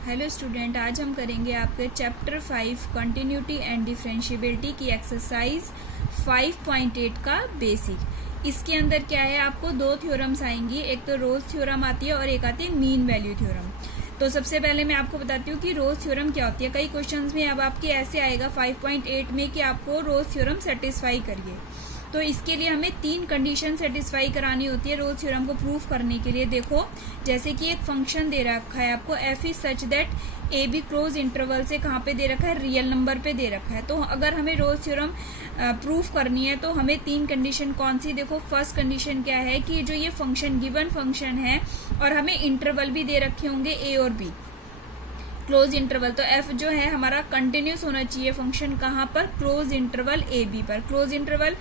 Hello student, आज हम करेंगे आपके चैप्टर 5 कंटिन्यूटी एंड डिफरेंशिएबिलिटी की एक्सरसाइज 5.8 का बेसिक। इसके अंदर क्या है, आपको दो थ्योरम्स आएंगी, एक तो रोज थ्योरम आती है और एक आती है मीन वैल्यू थ्योरम। तो सबसे पहले मैं आपको बताती हूँ कि रोज थ्योरम क्या होती है। कई क्वेश्चंस में अब आपके ऐसे आएगा 5.8 में कि आपको रोज थ्योरम सेटिस्फाई करिए। तो इसके लिए हमें 3 कंडीशन सेटिस्फाई करानी होती है रोज थ्योरम को प्रूफ करने के लिए। देखो, जैसे कि एक फंक्शन दे रखा है आपको, F is such that A be close interval से कहाँ पे दे रखा है, रियल नंबर पे दे रखा है। तो अगर हमें रोज थ्योरम प्रूफ करनी है तो हमें 3 कंडीशन कौन सी, देखो फर्स्ट कंडीशन क्या है कि जो ये फंक्शन गिवन फंक्शन है और हमें इंटरवल भी दे रखे होंगे ए और बी, क्लोज इंटरवल। तो एफ जो है हमारा कंटिन्यूस होना चाहिए फंक्शन कहाँ पर, क्लोज इंटरवल ए बी पर। क्लोज इंटरवल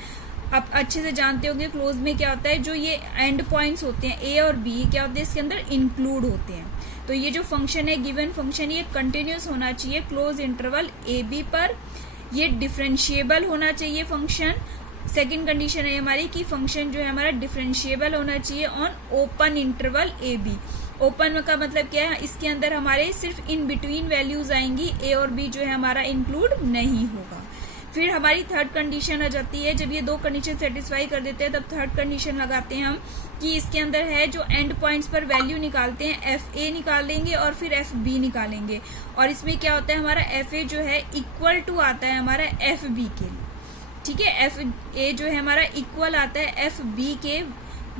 आप अच्छे से जानते होंगे, क्लोज में क्या होता है, जो ये एंड पॉइंट्स होते हैं ए और बी क्या होते हैं, इसके अंदर इंक्लूड होते हैं। तो ये जो फंक्शन है गिवन फंक्शन, ये कंटिन्यूस होना चाहिए क्लोज इंटरवल ए बी पर। ये डिफरेंशिएबल होना चाहिए फंक्शन। सेकेंड कंडीशन है हमारी कि फंक्शन जो है हमारा डिफरेंशिएबल होना चाहिए on open interval a b. Open का मतलब क्या है, इसके अंदर हमारे सिर्फ इन बिटवीन वैल्यूज आएंगी, ए और बी जो है हमारा इंक्लूड नहीं होगा। फिर हमारी थर्ड कंडीशन आ जाती है, जब ये दो कंडीशन सेटिस्फाई कर देते हैं तब थर्ड कंडीशन लगाते हैं हम कि इसके अंदर है जो एंड पॉइंट्स पर वैल्यू निकालते हैं, एफ ए निकालेंगे और फिर एफ बी निकालेंगे। और इसमें क्या होता है, हमारा एफ ए जो है इक्वल टू आता है हमारा एफ बी के लिए। ठीक है, एफ ए जो है हमारा इक्वल आता है एफ बी के,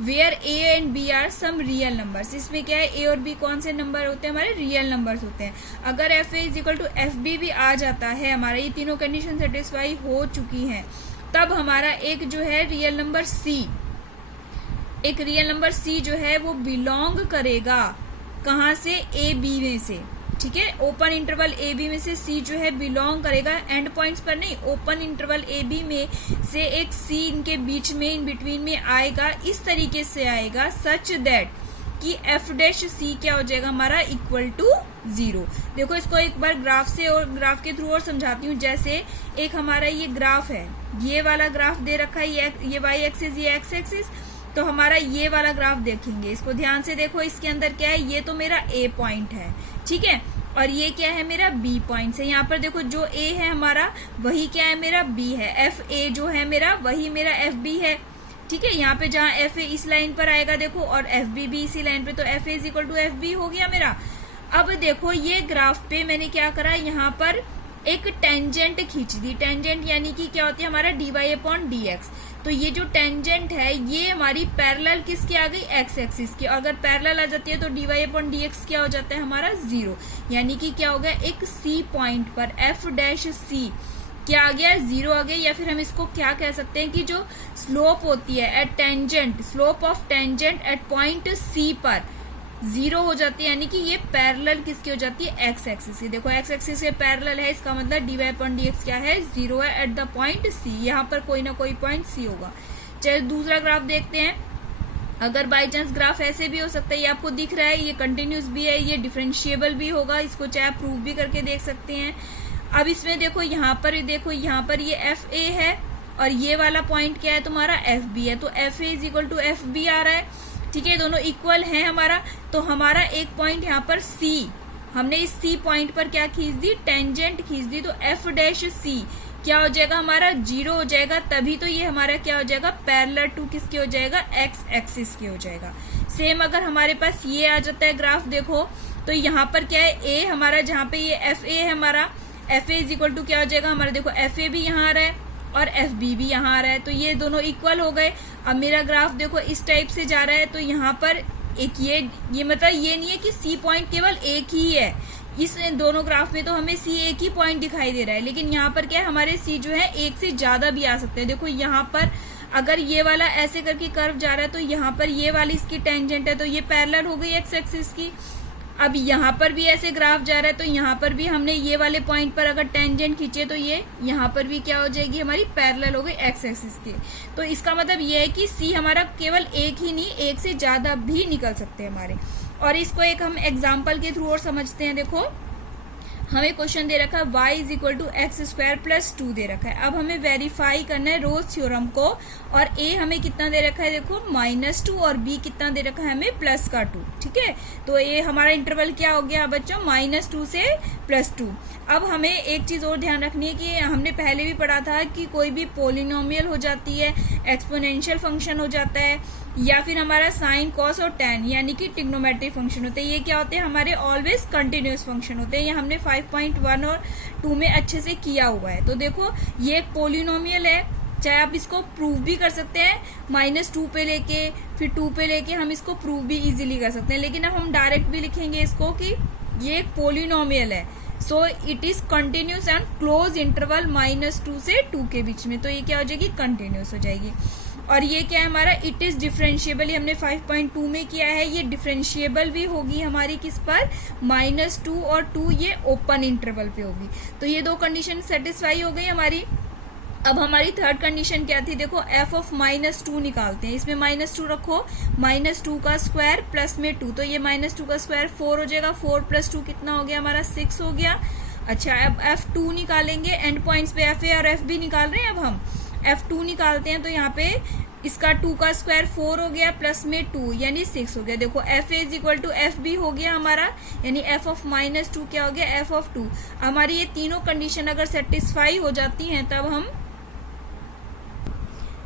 where a and b are some real numbers. इसमें क्या है, ए और बी कौन से नंबर होते हैं, हमारे रियल नंबर्स होते हैं। अगर f A is equal to F b भी आ जाता है, हमारा ये तीनों कंडीशन सेटिस्फाई हो चुकी हैं, तब हमारा एक जो है रियल नंबर सी, एक रियल नंबर सी जो है वो बिलोंग करेगा कहाँ से, ए बी में से। ठीक है, ओपन इंटरवल ए बी में से सी जो है बिलोंग करेगा, एंड पॉइंट्स पर नहीं, ओपन इंटरवल ए बी में से एक सी इनके बीच में, इन बिटवीन में आएगा, इस तरीके से आएगा सच दैट कि एफ डैश सी क्या हो जाएगा हमारा, इक्वल टू 0। देखो इसको एक बार ग्राफ से और ग्राफ के थ्रू और समझाती हूँ। जैसे एक हमारा ये ग्राफ है, ये वाला ग्राफ दे रखा है, ये वाई एक्सिस, ये एक्स एक्सिस। तो हमारा ये वाला ग्राफ देखेंगे, इसको ध्यान से देखो, इसके अंदर क्या है, ये तो मेरा ए पॉइंट है, ठीक है, और ये क्या है मेरा बी पॉइंट है। यहाँ पर देखो जो ए है हमारा वही क्या है, मेरा बी है। एफ ए जो है मेरा वही मेरा एफ बी है। ठीक है, यहाँ पे जहाँ एफ ए इस लाइन पर आएगा देखो, और एफ बी भी इसी लाइन पे, तो F A is equal to F b हो गया मेरा। अब देखो ये ग्राफ पे मैंने क्या करा, यहाँ पर एक टेंजेंट खींच दी। टेंजेंट यानी कि क्या होती है हमारा d Y upon D x. तो ये जो टेंजेंट है ये हमारी पैरेलल किसकी आ गई, एक्स एक्सिस की। अगर पैरेलल आ जाती है तो d Y upon D x क्या हो जाता है हमारा, 0। यानी कि क्या हो गया, एक सी पॉइंट पर एफ डैश सी क्या आ गया, 0 आ गया। या फिर हम इसको क्या कह सकते हैं कि जो स्लोप होती है at tangent, slope of tangent at point c पर 0 हो जाती है, यानी कि ये पैरेलल किसकी हो जाती है, एक्स एक्सिस की। देखो एक्स एक्सिस के पैरेलल है, इसका मतलब d Y upon D x क्या है, 0 है एट द पॉइंट सी। यहाँ पर कोई ना कोई पॉइंट सी होगा। चलिए दूसरा ग्राफ देखते हैं। अगर बाई चांस ग्राफ ऐसे भी हो सकता है, ये आपको दिख रहा है, ये कंटिन्यूस भी है, ये डिफरेंशिएबल भी होगा, इसको चाहे प्रूव भी करके देख सकते हैं। अब इसमें देखो, यहाँ पर देखो, यहाँ पर ये एफ ए है और ये वाला पॉइंट क्या है तुम्हारा, एफ बी है। तो F A is equal to F B आ रहा है। ठीक है, दोनों इक्वल हैं हमारा। तो हमारा एक पॉइंट यहाँ पर सी, हमने इस सी पॉइंट पर क्या खींच दी, टेंजेंट खींच दी। तो एफ डैश सी क्या हो जाएगा हमारा, 0 हो जाएगा। तभी तो ये हमारा क्या हो जाएगा, पैरेलल टू किसके हो जाएगा, एक्स एक्सिस के हो जाएगा। सेम अगर हमारे पास ये आ जाता है ग्राफ, देखो तो यहाँ पर क्या है, ए हमारा, जहाँ पे ये एफ ए है हमारा, f A is equal to क्या हो जाएगा हमारा, देखो एफ ए भी यहाँ आ रहा है और एफ बी भी यहाँ आ रहा है, तो ये दोनों इक्वल हो गए। अब मेरा ग्राफ देखो इस टाइप से जा रहा है, तो यहाँ पर एक ये मतलब ये नहीं है कि सी पॉइंट केवल एक ही है। इस दोनों ग्राफ में तो हमें सी एक ही पॉइंट दिखाई दे रहा है, लेकिन यहाँ पर क्या है, हमारे सी जो है एक से ज्यादा भी आ सकते हैं। देखो यहाँ पर अगर ये वाला ऐसे करके कर्व जा रहा है, तो यहाँ पर ये वाली इसकी टेंजेंट है, तो ये पैरेलल हो गई एक्स एक्सिस की। अब यहाँ पर भी ऐसे ग्राफ जा रहा है, तो यहाँ पर भी हमने ये वाले पॉइंट पर अगर टेंजेंट खींचे तो ये यहाँ पर भी क्या हो जाएगी हमारी, पैरेलल हो गई एक्स एक्सिस के। तो इसका मतलब ये है कि सी हमारा केवल एक ही नहीं, एक से ज्यादा भी निकल सकते हैं हमारे। और इसको एक हम एग्जाम्पल के थ्रू और समझते हैं। देखो हमें क्वेश्चन दे रखा है y is equal to x square plus 2 दे रखा है। अब हमें वेरीफाई करना है रोज थ्योरम को, और a हमें कितना दे रखा है देखो -2, और b कितना दे रखा है हमें +2। ठीक है, तो ये हमारा इंटरवल क्या हो गया बच्चों, -2 से +2। अब हमें एक चीज और ध्यान रखनी है कि हमने पहले भी पढ़ा था कि कोई भी पोलिनोमियल हो जाती है, एक्सपोनेंशियल फंक्शन हो जाता है, या फिर हमारा साइन कॉस और tan यानी कि ट्रिग्नोमेट्रिक फंक्शन होते हैं, ये क्या होते हैं हमारे ऑलवेज कंटिन्यूअस फंक्शन होते हैं। ये हमने 5.1 और 2 में अच्छे से किया हुआ है। तो देखो ये एक पोलिनोमियल है, चाहे आप इसको प्रूव भी कर सकते हैं -2 पे लेके, फिर 2 पे लेके हम इसको प्रूव भी इजीली कर सकते हैं, लेकिन अब हम डायरेक्ट भी लिखेंगे इसको कि ये एक पोलिनोमियल है। So it is continuous and close interval -2 से 2 के बीच में, तो ये क्या हो जाएगी, कंटिन्यूस हो जाएगी। और ये क्या है हमारा, इट इज डिफरेंशिएबल, ये हमने 5.2 में किया है, ये डिफरेंशिएबल भी होगी हमारी किस पर, -2 और 2 ये ओपन इंटरवल पे होगी। तो ये दो कंडीशन सेटिस्फाई हो गई हमारी। अब हमारी थर्ड कंडीशन क्या थी, देखो f ऑफ -2 निकालते हैं। इसमें -2 रखो, -2 का स्क्वायर प्लस में 2, तो ये -2 का स्क्वायर 4 हो जाएगा, 4 + 2 कितना हो गया हमारा, 6 हो गया। अच्छा, अब f2 निकालेंगे, एंड पॉइंट्स पे fa और fb निकाल रहे हैं। अब हम f2 निकालते हैं, तो यहाँ पे इसका 2 का स्क्वायर 4 हो गया, प्लस में 2 यानी 6 हो गया। देखो fa is equal to fb हो गया हमारा, यानी f ऑफ -2 क्या हो गया, f ऑफ 2। हमारी ये तीनों कंडीशन अगर सेटिस्फाई हो जाती हैं तब हम,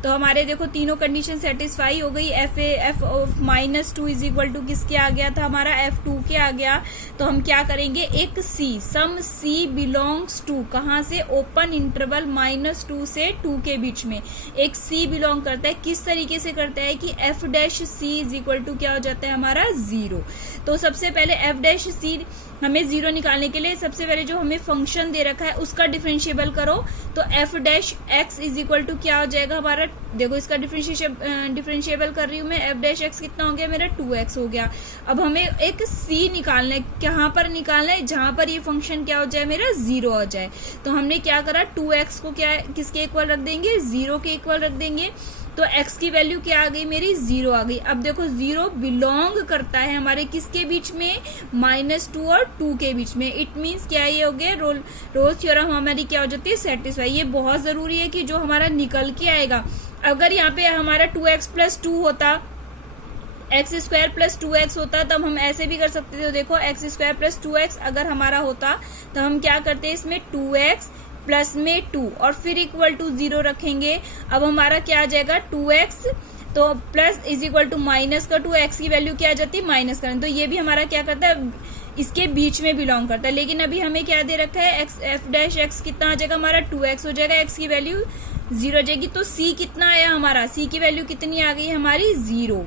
तो हमारे देखो तीनों कंडीशन सेटिस्फाई हो गई। f of -2 is equal to किसके आ गया था हमारा, f2 के आ गया। तो हम क्या करेंगे, एक c, some c belongs to, कहाँ से, ओपन इंटरवल -2 से 2 के बीच में एक c बिलोंग करता है। किस तरीके से करता है कि f dash c is equal to क्या हो जाता है हमारा, 0। तो सबसे पहले f डैश c हमें 0 निकालने के लिए सबसे पहले जो हमें फंक्शन दे रखा है उसका डिफरेंशिएबल करो, तो f dash x is equal to क्या हो जाएगा हमारा, देखो इसका डिफरेंशिएबल कर रही हूँ मैं, f डैश x कितना हो गया मेरा, 2x हो गया। अब हमें एक c निकालना है, कहाँ पर निकालना है, जहां पर ये फंक्शन क्या हो जाए मेरा, 0 हो जाए। तो हमने क्या करा, 2x को क्या किसके इक्वल रख देंगे, 0 के इक्वल रख देंगे, तो x की वैल्यू क्या आ गई मेरी, 0 आ गई। अब देखो 0 बिलोंग करता है हमारे किसके बीच में, -2 और 2 के बीच में। इट मीन्स क्या ये हो गया, रोल्स थ्योरम हमारी क्या हो जाती है, सेटिस्फाई। ये बहुत जरूरी है कि जो हमारा निकल के आएगा, अगर यहाँ पे हमारा 2x + 2 होता, x² + 2x होता, तब हम ऐसे भी कर सकते थे। तो देखो x² + 2x अगर हमारा होता तो हम क्या करते, इसमें 2x प्लस में 2 और फिर इक्वल टू 0 रखेंगे। अब हमारा क्या आ जाएगा, 2x, तो plus is equal to minus का 2, x की वैल्यू क्या आ जाती है, माइनस करें, तो ये भी हमारा क्या करता है, इसके बीच में बिलोंग करता है। लेकिन अभी हमें क्या दे रखा है, f डैश x कितना आ जाएगा हमारा, 2x हो जाएगा, x की वैल्यू 0 आ जाएगी। तो c कितना आया हमारा, c की वैल्यू कितनी आ गई हमारी, 0।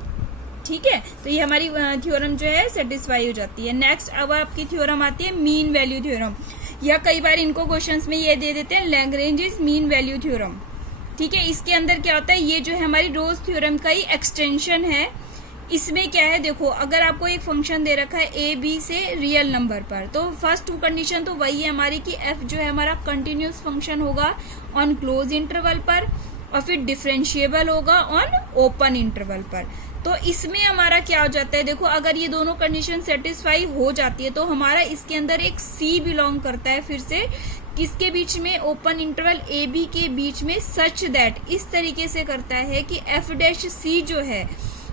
ठीक है, तो ये हमारी थ्योरम जो है सेटिस्फाई हो जाती है। नेक्स्ट अब आपकी थ्योरम आती है मीन वैल्यू थ्योरम, या कई बार इनको क्वेश्चंस में ये दे देते हैं लैग्रेंजेस मीन वैल्यू थ्योरम। ठीक है, इसके अंदर क्या होता है, ये जो है हमारी रोज थ्योरम का ही एक्सटेंशन है। इसमें क्या है, देखो अगर आपको एक फंक्शन दे रखा है a b से रियल नंबर पर, तो फर्स्ट कंडीशन तो वही है हमारी कि f जो है हमारा कंटिन्यूस फंक्शन होगा ऑन क्लोज इंटरवल पर, और फिर डिफरेंशिएबल होगा ऑन ओपन इंटरवल पर। तो इसमें हमारा क्या हो जाता है, देखो अगर ये दोनों कंडीशन सेटिस्फाई हो जाती है तो हमारा इसके अंदर एक c बिलोंग करता है, फिर से किसके बीच में, ओपन इंटरवल a b के बीच में, सच दैट, इस तरीके से करता है कि f डैश c जो है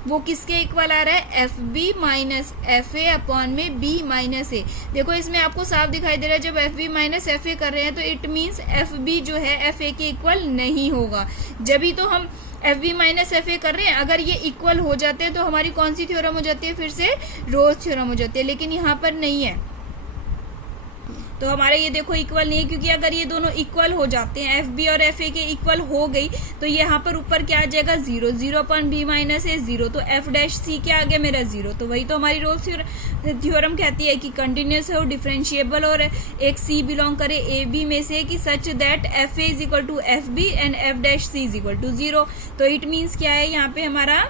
वो किसके इक्वल आ रहा है, F B minus F A upon में बी माइनस ए। देखो इसमें आपको साफ दिखाई दे रहा है, जब f B minus F a कर रहे हैं तो इट मीन्स एफ बी जो है एफ ए के इक्वल नहीं होगा। जब ही तो हम f B minus F a कर रहे हैं, अगर ये इक्वल हो जाते हैं तो हमारी कौन सी थ्योरम हो जाती है, फिर से रोज थ्योरम हो जाती है, लेकिन यहाँ पर नहीं है। तो हमारा ये देखो इक्वल नहीं है, क्योंकि अगर ये दोनों इक्वल हो जाते हैं, एफ बी और एफ ए के इक्वल हो गई, तो यहाँ पर ऊपर क्या आ जाएगा, 0, 0 अपॉन बी माइनस ए 0, तो एफ डैश सी क्या आ गया मेरा 0। तो वही तो हमारी रोज थ्योरम कहती है कि कंटिन्यूस हो, डिफरेंशिएबल और एक सी बिलोंग करे ए बी में से, कि such that f A is equal to F b and f dash C is equal to 0। तो इट मीन्स क्या है, यहाँ पे हमारा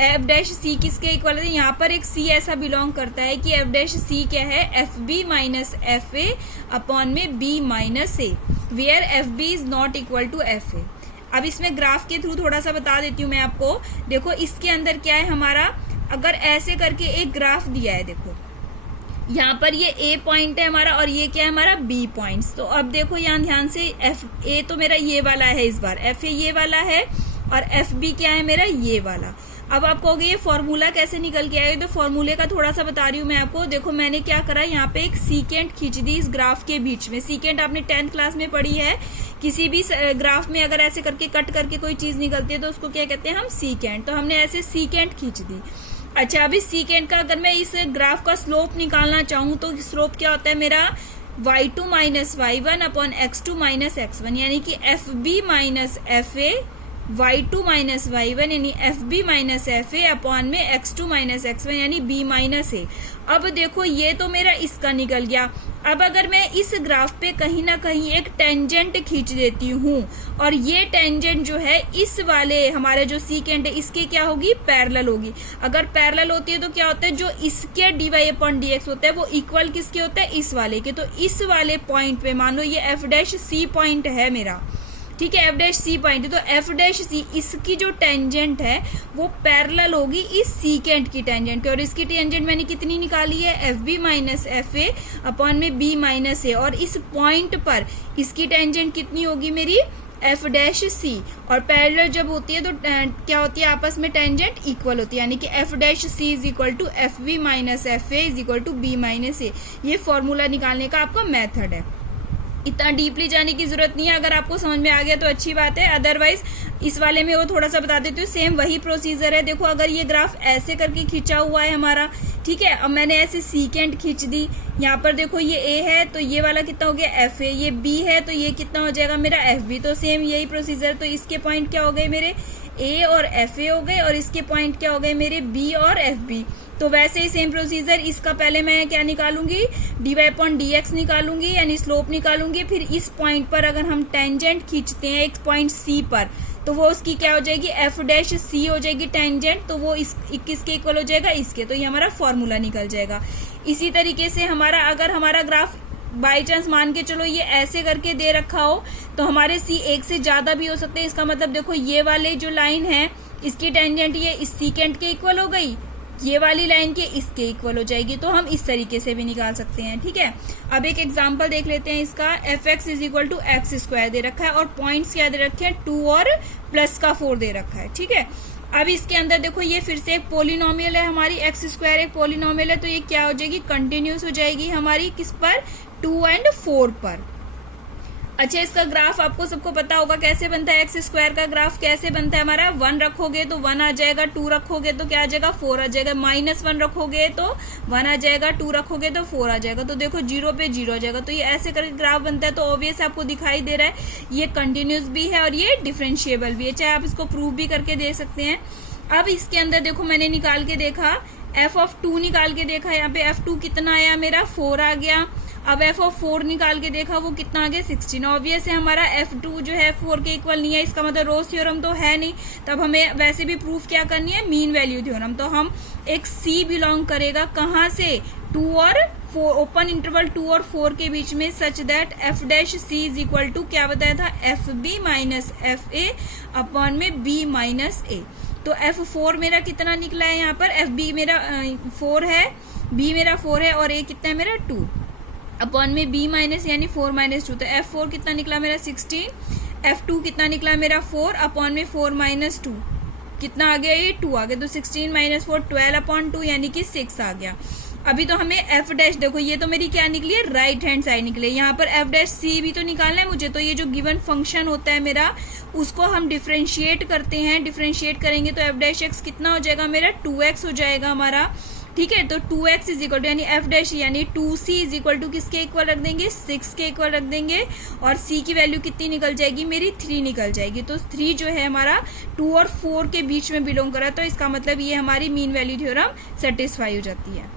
एफ डैश सी किसके इक्वल है, यहाँ पर एक सी ऐसा बिलोंग करता है कि एफ डैश सी क्या है, F B minus F A upon में B minus A, where F B is not equal to F A. अब इसमें ग्राफ के थ्रू थोड़ा सा बता देती हूँ मैं आपको। देखो इसके अंदर क्या है हमारा, अगर ऐसे करके एक ग्राफ दिया है, देखो यहाँ पर ये ए पॉइंट है हमारा और ये क्या है हमारा बी पॉइंट्स। तो अब देखो यहाँ ध्यान से एफ ए तो मेरा ये वाला है, इस बार एफ ए ये वाला है और एफ बी क्या है मेरा ये वाला। अब आप कहोगे ये फॉर्मूला कैसे निकल के आएगा, तो फॉर्मूले का थोड़ा सा बता रही हूँ मैं आपको। देखो मैंने क्या करा, यहाँ पे एक सीकेंट खींच दी इस ग्राफ के बीच में। सीकेंट आपने 10th क्लास में पढ़ी है, किसी भी ग्राफ में अगर ऐसे करके कट करके कोई चीज निकलती है तो उसको क्या कहते हैं हम, सीकेंट। तो हमने ऐसे सीकेंट खींच दी। अच्छा, अभी सीकेंट का अगर मैं इस ग्राफ का स्लोप निकालना चाहूँ तो स्लोप क्या होता है मेरा, y2 minus y1 upon x2 minus x1, यानी कि f B minus F a y2 minus y1 यानी f B minus F A upon में x2 माइनस x1 यानी b माइनस ए। अब देखो ये तो मेरा इसका निकल गया। अब अगर मैं इस ग्राफ पे कहीं ना कहीं एक टेंजेंट खींच देती हूँ और ये टेंजेंट जो है इस वाले हमारे जो सीकेंट है इसके क्या होगी, पैरेलल होगी। अगर पैरेलल होती है तो क्या होता है, जो इसके dy अपॉन dx होता है वो इक्वल किसके होता है, इस वाले के। तो इस वाले पॉइंट पे मान लो ये एफ डैश सी पॉइंट है मेरा, ठीक है, एफ डैश सी पॉइंट है। तो एफ डैश सी इसकी जो टेंजेंट है वो पैरेलल होगी इस सीकेंट की टेंजेंट के। और इसकी टेंजेंट मैंने कितनी निकाली है, F B minus F A upon में बी माइनस ए। और इस पॉइंट पर इसकी टेंजेंट कितनी होगी मेरी, एफ डैश सी। और पैरेलल जब होती है तो क्या होती है, आपस में टेंजेंट इक्वल होती है, यानी कि F dash C is equal to F B minus F A is equal to B minus A. ये फॉर्मूला निकालने का आपका मेथड है। इतना डीपली जाने की जरूरत नहीं है, अगर आपको समझ में आ गया तो अच्छी बात है, अदरवाइज इस वाले में वो थोड़ा सा बता देती हूँ। सेम वही प्रोसीजर है। देखो अगर ये ग्राफ ऐसे करके खींचा हुआ है हमारा, ठीक है, अब मैंने ऐसे सीकेंट खींच दी। यहाँ पर देखो ये ए है तो ये वाला कितना हो गया, एफ ए। ये बी है तो ये कितना हो जाएगा मेरा, एफ बी। तो सेम यही प्रोसीजर। तो इसके पॉइंट क्या हो गए मेरे, ए और एफ ए हो गए, और इसके पॉइंट क्या हो गए मेरे, बी और एफ बी। तो वैसे ही सेम प्रोसीजर, इसका पहले मैं क्या निकालूंगी, D Y upon D X निकालूंगी, यानी स्लोप निकालूंगी। फिर इस पॉइंट पर अगर हम टेंजेंट खींचते हैं एक पॉइंट सी पर, तो वो उसकी क्या हो जाएगी, एफ डैश सी हो जाएगी टेंजेंट। तो वो इस किसके इक्वल हो जाएगा, इसके। तो ये हमारा फॉर्मूला निकल जाएगा। इसी तरीके से हमारा अगर हमारा ग्राफ बाई चांस मान के चलो ये ऐसे करके दे रखा हो तो हमारे सी एक से ज्यादा भी हो सकते हैं। इसका मतलब देखो ये वाले जो लाइन है इसकी टेंजेंट ये इस सीकेंट के इक्वल हो गई, ये वाली लाइन के इसके इक्वल हो जाएगी। तो हम इस तरीके से भी निकाल सकते हैं, ठीक है। अब एक एग्जांपल देख लेते हैं इसका। F X is equal to x square दे रखा है और पॉइंट्स क्या दे रखे हैं, 2 और प्लस का 4 दे रखा है, ठीक है। अब इसके अंदर देखो ये फिर से एक पोलिनोमियल है हमारी, एक्स स्क्वायर एक पोलिनोमियल है, तो ये क्या हो जाएगी, कंटिन्यूस हो जाएगी हमारी किस पर, 2 और 4 पर। अच्छा, इसका ग्राफ आपको सबको पता होगा कैसे बनता है, एक्स स्क्वायर का ग्राफ कैसे बनता है हमारा, 1 रखोगे तो 1 आ जाएगा, 2 रखोगे तो क्या आ जाएगा, 4 आ जाएगा, -1 रखोगे तो 1 आ जाएगा, 2 रखोगे तो 4 आ जाएगा। तो देखो 0 पे 0 आ जाएगा। तो ये ऐसे करके ग्राफ बनता है। तो ऑब्वियस आपको दिखाई दे रहा है ये कंटिन्यूस भी है और ये डिफरेंशिएबल भी है, चाहे आप इसको प्रूव भी करके दे सकते हैं। अब इसके अंदर देखो मैंने निकाल के देखा, एफ ऑफ 2 निकाल के देखा, यहाँ पे F2 कितना आया मेरा, 4 आ गया। अब एफ ऑफ 4 निकाल के देखा, वो कितना आ गया, 16। ऑब्वियस है हमारा F2 जो है 4 के इक्वल नहीं है, इसका मतलब रोज थ्योरम तो है नहीं। तब हमें वैसे भी प्रूफ क्या करनी है, मीन वैल्यू थ्योरम। तो हम एक C बिलोंग करेगा कहाँ से, 2 और 4, ओपन इंटरवल 2 और 4 के बीच में, such that f dash C is equal to क्या बताया था, f B minus F A upon में बी माइनस ए। तो F4 मेरा कितना निकला है यहाँ पर, एफ बी मेरा 4 है, बी मेरा 4 है और ए कितना है मेरा 2 अपॉन में बी माइनस यानी 4 माइनस 2। तो F4 कितना निकला मेरा 16, F2 कितना निकला मेरा 4 अपॉन में 4 माइनस 2 कितना आ गया, ये 2 आ गया। तो 16 माइनस 4 12 अपॉन 2 यानी कि 6 आ गया। अभी तो हमें एफ डैश, देखो ये तो मेरी क्या निकली है, राइट हैंड साइड निकली है। यहाँ पर एफ डैश सी भी तो निकालना है मुझे। तो ये जो गिवन फंक्शन होता है मेरा, उसको हम डिफरेंशिएट करते हैं। डिफरेंशिएट करेंगे तो एफ डैश एक्स कितना हो जाएगा मेरा, 2x हो जाएगा हमारा, ठीक है। तो 2x इज इक्वल टू यानी एफ डैश यानी 2c इज इक्वल टू किसके इक्वल रख देंगे, 6 के इक्वल रख देंगे। और c की वैल्यू कितनी निकल जाएगी मेरी, 3 निकल जाएगी। तो 3 जो है हमारा 2 और 4 के बीच में बिलोंग करा, तो इसका मतलब ये हमारी मीन वैल्यू थ्योरम सेटिस्फाई हो जाती है।